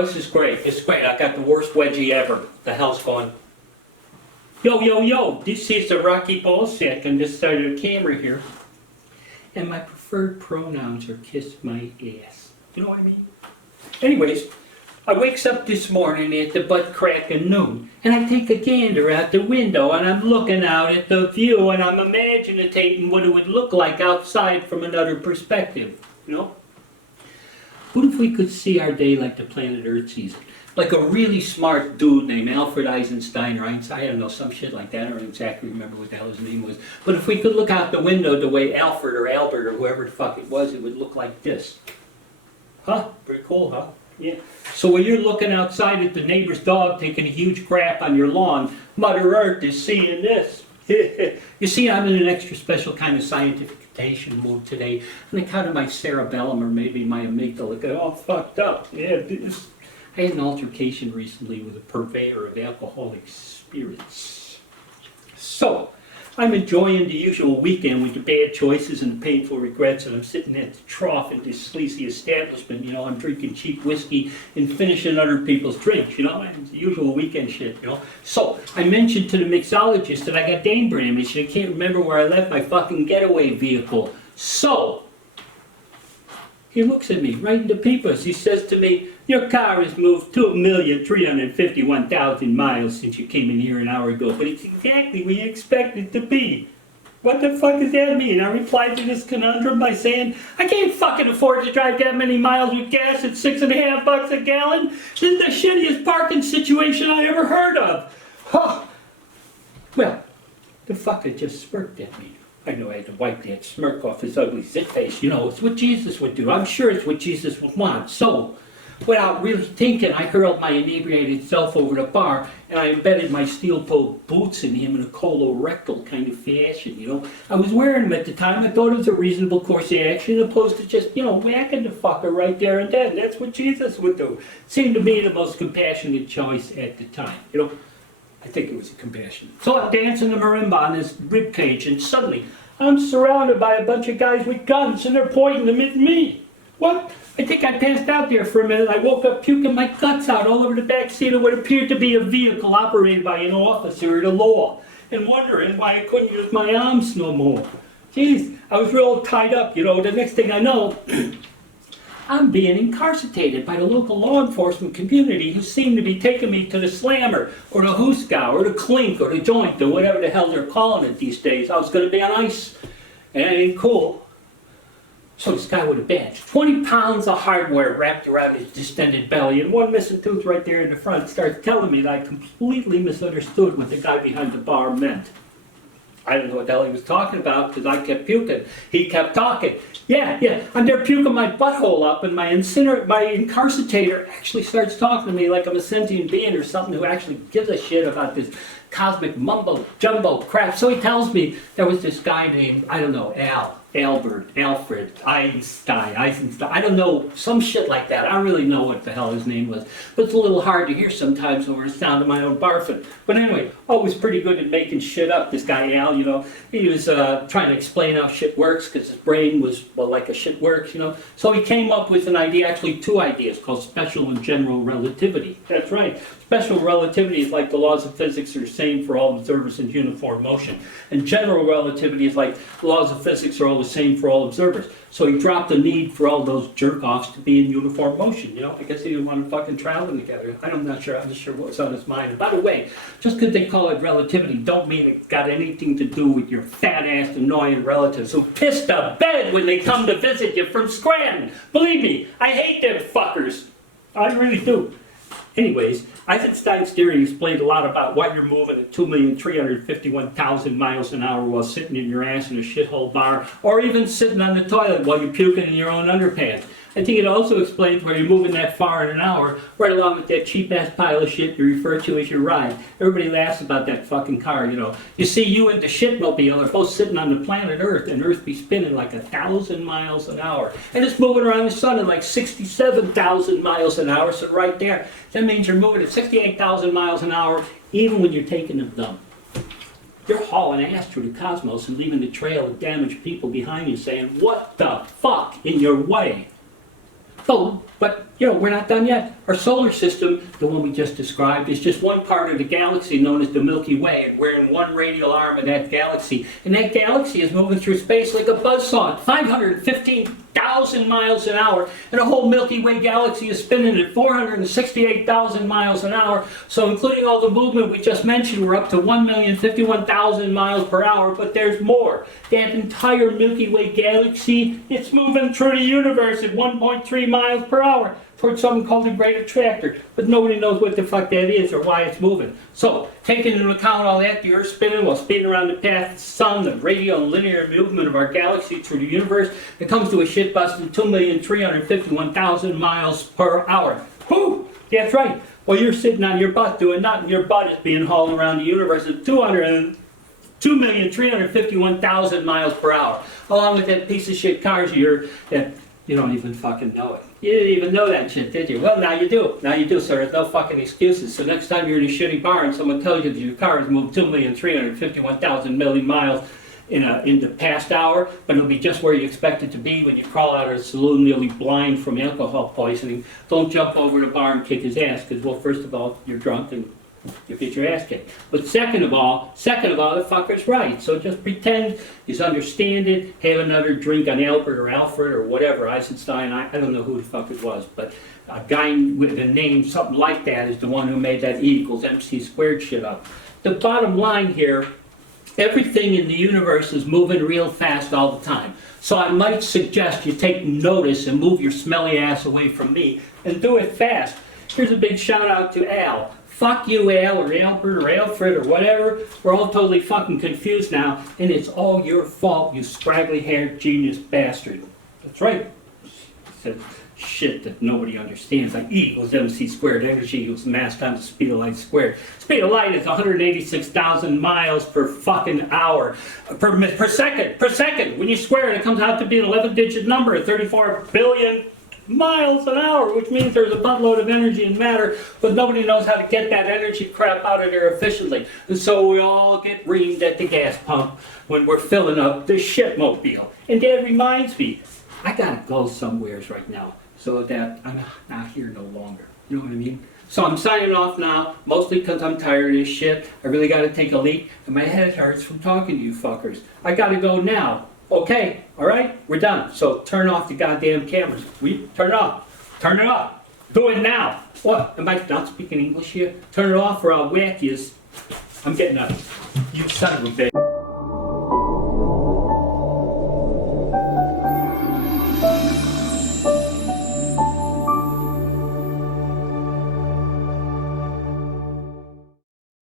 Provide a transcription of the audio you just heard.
Oh, this is great. It's great. I got the worst wedgie ever. The hell's going? Yo, yo, yo. This is the Rocky Bawlsak on this side of the camera here. And my preferred pronouns are kiss my ass. You know what I mean? Anyways, I wakes up this morning at the butt crack of noon, and I take a gander out the window, and I'm looking out at the view, and I'm imaginating what it would look like outside from another perspective, you know? What if we could see our day like the planet Earth sees it? Like a really smart dude named Alfred Einstein or Einstein, I don't know, some shit like that. I don't exactly remember what the hell his name was. But if we could look out the window the way Alfred or Albert or whoever the fuck it would look like this. Huh? Pretty cool, huh? Yeah. So when you're looking outside at the neighbor's dog taking a huge crap on your lawn, Mother Earth is seeing this. You see, I'm in an extra special kind of scientification mood today. On account of my cerebellum or maybe my amygdala get all fucked up. Yeah, I had an altercation recently with a purveyor of alcoholic spirits. So, I'm enjoying the usual weekend with the bad choices and the painful regrets, and I'm sitting at the trough in this sleazy establishment, you know, I'm drinking cheap whiskey and finishing other people's drinks, you know, it's the usual weekend shit, you know. So, I mentioned to the mixologist that I got Dane damage and I can't remember where I left my fucking getaway vehicle. So, he looks at me right in the peepers. He says to me, your car has moved 2,351,000 miles since you came in here an hour ago, but it's exactly where you expect it to be. What the fuck does that mean? I replied to this conundrum by saying, I can't fucking afford to drive that many miles with gas at $6.50 a gallon. This is the shittiest parking situation I ever heard of. Huh. Well, the fucker just smirked at me. I know I had to wipe that smirk off his ugly zit face. You know, it's what Jesus would do. I'm sure it's what Jesus would want. So, without really thinking, I hurled my inebriated self over the bar, and I embedded my steel-toed boots in him in a colorectal kind of fashion, you know. I was wearing them at the time. I thought it was a reasonable course of action, opposed to just, you know, whacking the fucker right there and then. That's what Jesus would do. Seemed to me the most compassionate choice at the time, you know. I think it was a compassion. So I'm dancing the marimba on this ribcage, and suddenly I'm surrounded by a bunch of guys with guns, and they're pointing them at me. What? I think I passed out there for a minute. I woke up puking my guts out all over the back seat of what appeared to be a vehicle operated by an officer of the law, and wondering why I couldn't use my arms no more. Jeez, I was real tied up, you know. The next thing I know, I'm being incarcerated by the local law enforcement community who seem to be taking me to the slammer, or the hooskow, or the clink, or the joint, or whatever the hell they're calling it these days. I was going to be on ice, and it ain't cool. So this guy with a badge, 20 pounds of hardware wrapped around his distended belly, and one missing tooth right there in the front, starts telling me that I completely misunderstood what the guy behind the bar meant. I didn't know what the hell he was talking about because I kept puking. He kept talking. Yeah, I'm there puking my butthole up, and my incarcerator actually starts talking to me like I'm a sentient being or something who actually gives a shit about this cosmic mumbo jumbo crap. So he tells me there was this guy named, I don't know, Albert, Alfred, Einstein, I don't know, some shit like that. I don't really know what the hell his name was. But it's a little hard to hear sometimes over the sound of my own barfing. But anyway, always pretty good at making shit up, this guy Al, you know. He was trying to explain how shit works because his brain was, well, like a shit works, you know. So he came up with an idea, actually two ideas, called special and general relativity. That's right. Special relativity is like the laws of physics are the same for all observers in uniform motion. And general relativity is like the laws of physics are all the same for all observers. So he dropped the need for all those jerk-offs to be in uniform motion, you know? I guess he didn't want to fucking travel together. I'm not sure what was on his mind. And by the way, just because they call it relativity don't mean it's got anything to do with your fat-ass annoying relatives who piss the bed when they come to visit you from Scranton. Believe me, I hate them fuckers. I really do. Anyways, Einstein's theory explained a lot about why you're moving at 2,351,000 miles an hour while sitting in your ass in a shithole bar, or even sitting on the toilet while you're puking in your own underpants. I think it also explains why you're moving that far in an hour, right along with that cheap-ass pile of shit you refer to as your ride. Everybody laughs about that fucking car, you know. You see, you and the shitmobile are both sitting on the planet Earth, and Earth be spinning like 1,000 miles an hour. And it's moving around the sun at like 67,000 miles an hour, so right there, that means you're moving at 68,000 miles an hour, even when you're taking a dump. You're hauling ass through the cosmos and leaving the trail of damaged people behind you saying, what the fuck in your way? Oh, but we're not done yet. Our solar system, the one we just described, is just one part of the galaxy known as the Milky Way, and we're in one radial arm of that galaxy. And that galaxy is moving through space like a buzzsaw at 515,000 miles an hour, and the whole Milky Way galaxy is spinning at 468,000 miles an hour. So including all the movement we just mentioned, we're up to 1,051,000 miles per hour, but there's more. That entire Milky Way galaxy, it's moving through the universe at 1.3 miles per hour towards something called the Great Attractor, but nobody knows what the fuck that is or why it's moving. So, taking into account all that, the Earth spinning while speeding around the path of the Sun, the radial and linear movement of our galaxy through the universe, it comes to a shit-busting 2,351,000 miles per hour. Whew! That's right. Well, you're sitting on your butt doing nothing. Your butt is being hauled around the universe at 2,351,000 miles per hour, along with that piece of shit cars of yours that you don't even fucking know it. You didn't even know that shit, did you? Well, now you do. Now you do, so there's no fucking excuses. So next time you're in a shitty bar and someone tells you that your car has moved 2,351,000 million miles in the past hour, but it'll be just where you expect it to be when you crawl out of the saloon nearly blind from alcohol poisoning, don't jump over the bar and kick his ass, because, well, first of all, you're drunk and you get your ass kicked. But second of all, the fucker's right. So just pretend you understand it, have another drink on Albert or Alfred or whatever, Einstein, I don't know who the fuck it was, but a guy with a name, something like that, is the one who made that E equals MC squared shit up. The bottom line here, everything in the universe is moving real fast all the time. So I might suggest you take notice and move your smelly ass away from me and do it fast. Here's a big shout out to Al. Fuck you, Al, or Albert, or Alfred, or whatever. We're all totally fucking confused now, and it's all your fault, you scraggly-haired genius bastard. That's right. Said shit that nobody understands, like E equals MC squared, energy equals mass times the speed of light squared. Speed of light is 186,000 miles per fucking hour, per second. When you square it, it comes out to be an 11-digit number at 34 billion miles an hour, which means there's a buttload of energy and matter, but nobody knows how to get that energy crap out of there efficiently. And so we all get reamed at the gas pump when we're filling up the shitmobile. And that reminds me, I gotta go somewheres right now, so that I'm not here no longer. You know what I mean? So I'm signing off now, mostly because I'm tired of this shit. I really gotta take a leak, and my head hurts from talking to you fuckers. I gotta go now. Okay, all right, we're done. So turn off the goddamn cameras. Turn it off. Turn it off. Do it now. What? Am I not speaking English here? Turn it off or I'll whack you. I'm getting up. You son of a bitch.